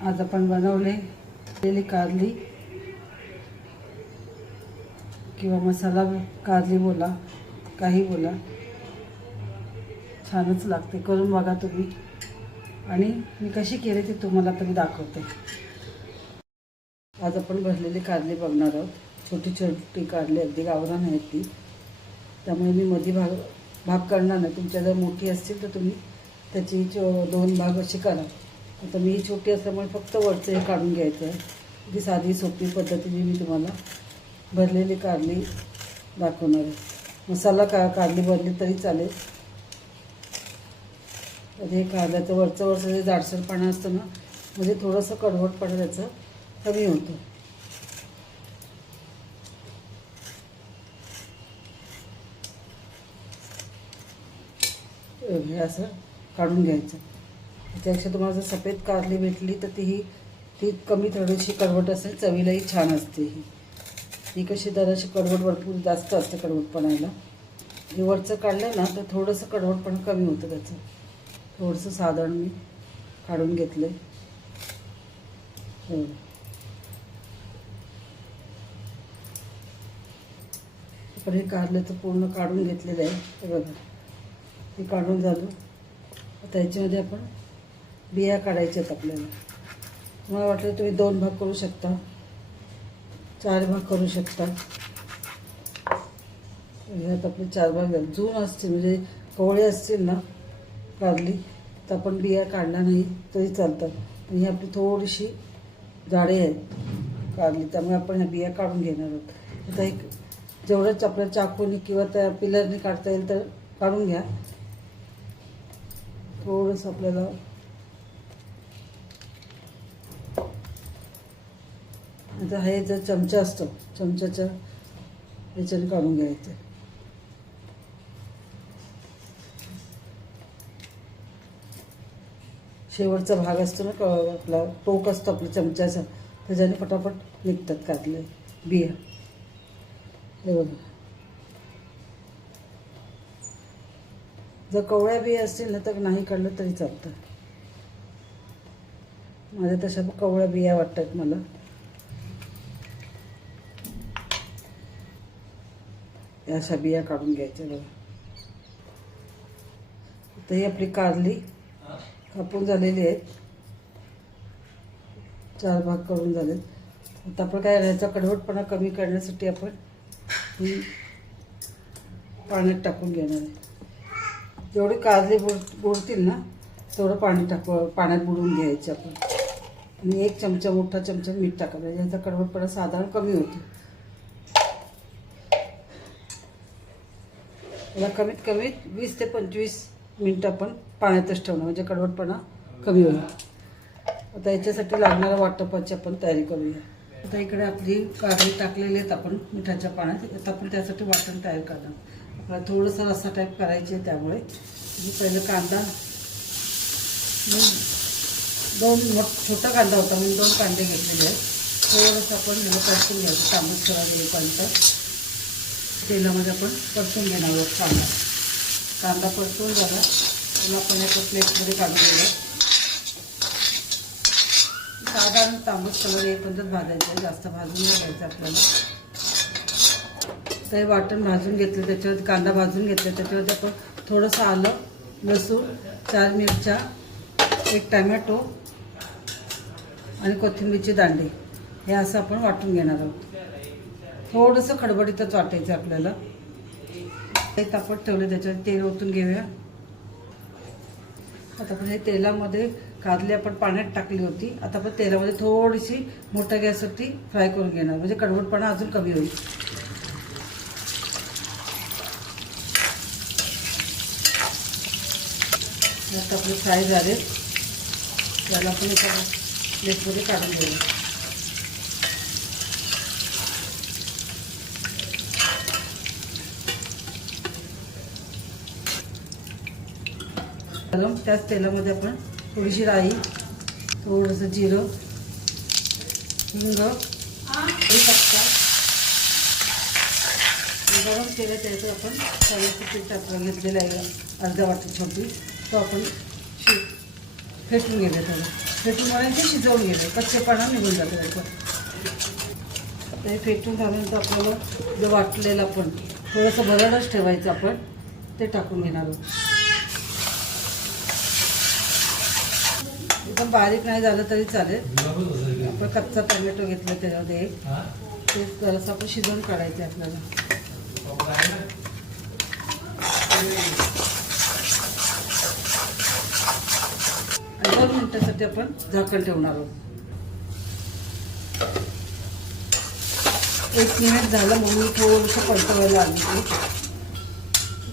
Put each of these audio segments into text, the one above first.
आज आपण बनवलेली कारली किंवा मसाला कारली बोला, काही बोला, छानच लागते. करून बघा तुम्ही. आणि मी कशी केली ते तुम्हाला तरी दाखवते. आज आपण भरलेली कारली बघणार आहोत. छोटी छोटी कारली, अगदी गावरान आहेत ती, त्यामुळे मी मध्ये भाग करणार नाही. तुमच्या जर मोठी असतील तर तुम्ही त्याची 2 भाग असे करा. आता मी ही छोटी असल्यामुळे फक्त वरचं हे काढून घ्यायचं आहे. अगदी साधी सोपी पद्धतीने मी तुम्हाला भरलेली कारली दाखवणार आहे. मसाला कारली भरली तरी चालेल. हे कारल्याचं वरचं जे जाडसरपणा असतं ना, म्हणजे थोडंसं कडवटपणा त्याचं कमी होतं. हे असं काढून घ्यायचं. त्यापेक्षा तुम्हाला जर सफेद कारली भेटली तर ती कमी थोडीशी कडवट असेल, चवीलाही छान असते. ही कशी जराशी कडवट भरपूर जास्त असते कडवटपणाला. हे वरचं काढलं ना तर थोडंसं कडवटपणा कमी होतं त्याचं. थोडंसं साधारण मी काढून घेतलं. पण हे कारल्याचं पूर्ण काढून घेतलेलं आहे. हे बघा, हे काढून झालं. आता याच्यामध्ये आपण बिया काढायच्या आहेत आपल्याला. मला वाटलं तुम्ही 2 भाग करू शकता, 4 भाग करू शकता. ह्यात आपले 4 भाग झाले. जून असतील म्हणजे कवळे असतील ना कारली तर आपण बिया काढणार नाही तरी चालतात. पण ही आपली थोडीशी जाडे आहेत कारली, त्यामुळे आपण ह्या बिया काढून घेणार आहोत. आता एक जेवढंच आपल्या चाकूने किंवा त्या पिलरने काढता येईल तर काढून घ्या. थोडंसं आपल्याला आता हे जर चमचा असतो, चमच्याच्या याच्याने काढून घ्यायचं. शेवटचा भाग असतो ना, आपला टोक असतो आपल्या चमच्याचा, त्याच्याने फटाफट निघतात कारले बिया. हे बघा, जर कवळ्या बिया असतील ना तर नाही काढलं तरी चालतं. माझ्या तशा कवळ्या बिया वाटतात मला. अशा बिया काढून घ्यायच्या बघा. तर ही आपली कारली कापून झालेली आहेत. 4 भाग करून झालेत. आता आपण काय ह्याचा कडवटपणा कमी करण्यासाठी आपण ही पाण्यात टाकून घेणार आहे. जेवढी कारली बुडतील ना तेवढं पाण्यात बुडवून घ्यायचं आपण. आणि 1 चमचा, मोठा चमचा मीठ टाकायचं. याचा कडवटपणा साधारण कमी होतो. याला कमीत कमी 20 ते 25 मिनटं आपण पाण्यातच ठेवणं, म्हणजे कडवटपणा कमी होईल. आता याच्यासाठी लागणाऱ्या वाटपाची आपण तयारी करूया. आता इकडे आपली कारली टाकलेली आहेत आपण मिठाच्या पाण्यात. आता आपण त्यासाठी वाटण तयार करणार. आपल्याला थोडंसं रस्सा टाईप करायचे आहे, त्यामुळे मी पहिलं कांदा, छोटा कांदा होता, मी 2 कांदे घेतलेले आहेत. थोडंसं आपण ह्याला परतून घ्यायचं. तांबूस करायला येईपर्यंत तेलामध्ये आपण परतून घेणार आहोत. कांदा परतून झाला त्याला आपण एका प्लेटमध्ये काढून घेऊया. साधारण तांबूस कलर येईपर्यंत भाजायचं आहे, जास्त भाजून नाही घ्यायचं आपल्याला. तर हे वाटण भाजून घेतलं, त्याच्यावरती कांदा भाजून घेतला, त्याच्यावरती आपण थोडंसं आलं, लसूण, 4 मिरच्या, 1 टमॅटो आणि कोथिंबीरची दांडी हे असं आपण वाटून घेणार आहोत. थोडंसं खडबडीतच वाटायचं आपल्याला. ते तापत ठेवलं, त्याच्यावर तेल ओतून घेऊया. आता आपण हे तेलामध्ये कारली आपण पाण्यात टाकली होती. आता आपण तेलामध्ये थोडीशी मोठ्या गॅसवरती फ्राय करून घेणार, म्हणजे कडवटपणा अजून कमी होईल. आता आपले फ्राय झाले, त्याला आपण एका प्लेटमध्ये काढून घेऊया. त्याच तेलामध्ये आपण थोडीशी राई, थोडंसं जिरं, हिंग, कढीपत्ता गरम केलं. त्याचं आपण चण्याचं पीठ टाकून घेतलेलं आहे, अर्धा वाटी छोटी, तो आपण फेटून घेऊया त्याला. फेटून मला इथे शिजवून गेले, कच्चेपणा निघून जातो त्याचं. ते फेटून झाल्यानंतर आपल्याला जे वाटलेलं आपण थोडंसं भरडच ठेवायचं, आपण ते टाकून घेणार आहोत. एकदम बारीक नाही झालं तरी चालेल. आपण कच्चा टोमॅटो घेतला त्याच्यामध्ये ते जरासं आपण शिजवून काढायचं आहे आपल्याला. आणि 2 मिनिटासाठी आपण झाकण ठेवणार आहोत. 1 मिनिट झालं म्हणून थोडंसं परतवायला आली ती,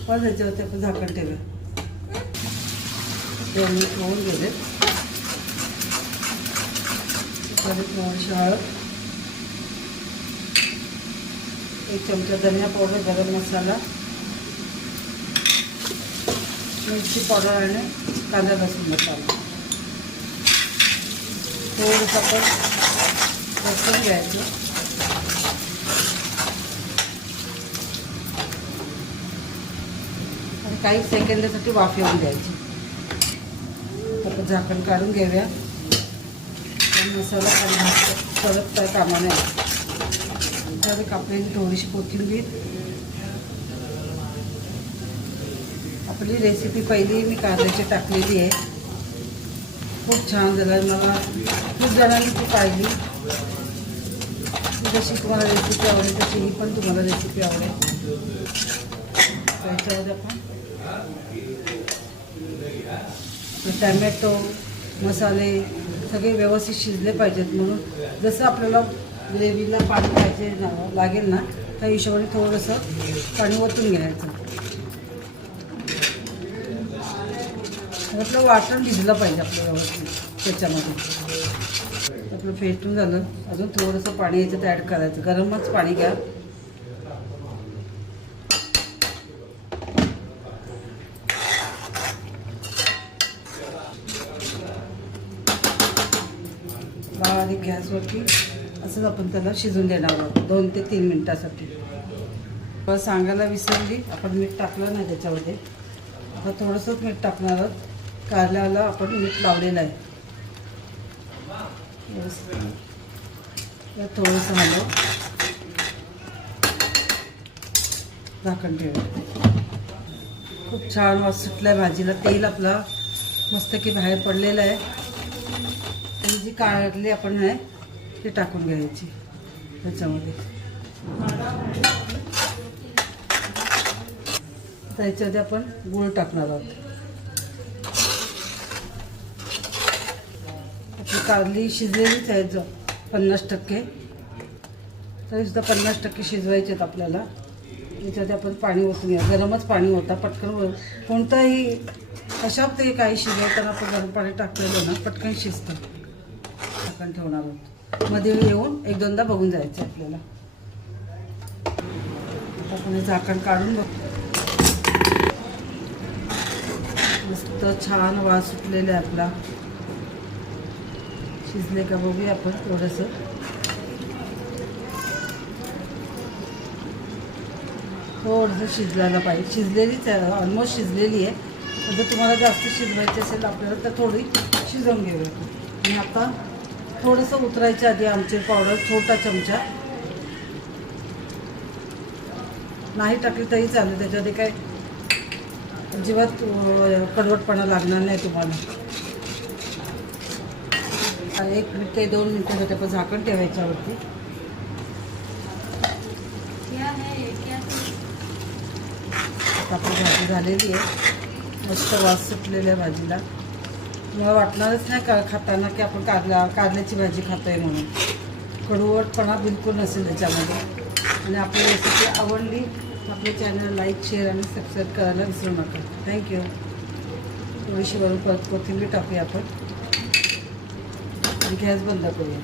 पण त्याच्यावरती आपण झाकण ठेवूया. 2 मिनिट होऊन गेले. थोडीशी हळद, 1 चमचा धनिया पावडर, गरम मसाला, मिरची पावडर आणि कांदा लसूण मसाला थोडंसं आपण परतून घ्यायचं. आणि काही सेकंदासाठी वाफ येऊन द्यायची. आपण झाकण काढून घेऊया. मसाला परत काय कामा नाही. त्यामध्ये कापलेली थोडीशी कोथिंबीर. आपली रेसिपी पहिली मी कारल्याची टाकलेली आहे, खूप छान झालं. मला खूप जणांनी ती पाहिली. जशी तुम्हाला रेसिपी आवडेल तशी ही पण तुम्हाला रेसिपी आवडेल. त्याच्यामध्ये आपण टॅमॅटो मसाले सगळे व्यवस्थित शिजले पाहिजेत, म्हणून जसं आपल्याला ग्रेव्हीला पाणी पाहिजे लागेल ना त्या हिशोबाने थोडंसं पाणी ओतून घ्यायचं. आपलं वाटण भिजलं पाहिजे आपलं व्यवस्थित त्याच्यामध्ये. आपलं फेटून झालं, अजून थोडंसं पाणी याच्यात ॲड करायचं. गरमच पाणी घ्या. बारीक गॅसवरती असंच आपण त्याला शिजून देणार आहोत 2 ते 3 मिनिटासाठी. पण सांगायला विसरली, आपण मीठ टाकलं नाही त्याच्यामध्ये. आता थोडंसंच मीठ टाकणार आहोत. कारल्याला आपण मीठ लावलेलं आहे. थोडंसं हलव, झाकण ठेवा. खूप छान वास सुटला आहे भाजीला. तेल आपला मस्त की बाहेर पडलेलं आहे. आणि जी कारली आपण आहे ते टाकून घ्यायची त्याच्यामध्ये. त्याच्यामध्ये आपण गूळ टाकणार आहोत. आपली कारली शिजलेलीच आहे 50%, तरीसुद्धा 50% शिजवायचे आहेत आपल्याला. याच्यामध्ये आपण पाणी ओतून घ्या. गरमच पाणी होता, पटकन. कोणताही कशातही काही शिजवताना आपण गरम पाणी टाकलेलं ना पटकन शिजतं. झाकण ठेवणार आहोत. मध्ये येऊन 1-2दा बघून जायचं आपल्याला. आपण हे झाकण काढून बघतो. मस्त छान वास सुटलेला आहे आपला. शिजले का बघूया आपण. थोडंसं शिजलायला पाहिजे. शिजलेलीच आहे, ऑलमोस्ट शिजलेली आहे. जर तुम्हाला जास्त शिजवायची असेल आपल्याला तर थोडी शिजवून घेऊया. आणि आता थोडंसं उतरायच्या आधी आमचूर पावडर छोटा चमचा, नाही टाकली तरी चालेल. त्याच्यामध्ये काय अजिबात कडवटपणा लागणार नाही तुम्हाला. 1 ते 2 मिनिटासाठी आपण झाकण ठेवायच्यावरती. आपली भाजी झालेली आहे. मस्त वास सुटलेल्या भाजीला. मला वाटणारच नाही का खाताना की आपण कारल्याची भाजी खातोय म्हणून. कडवटपणा बिलकुल नसेल त्याच्यामध्ये. आणि आपली रेसिपी आवडली आपले चॅनल लाईक, शेअर आणि सबस्क्राईब करायला विसरू नका. थँक्यू. थोडीशी वरून परत कोथिंबीर टाकूया आपण आणि गॅस बंद करूया.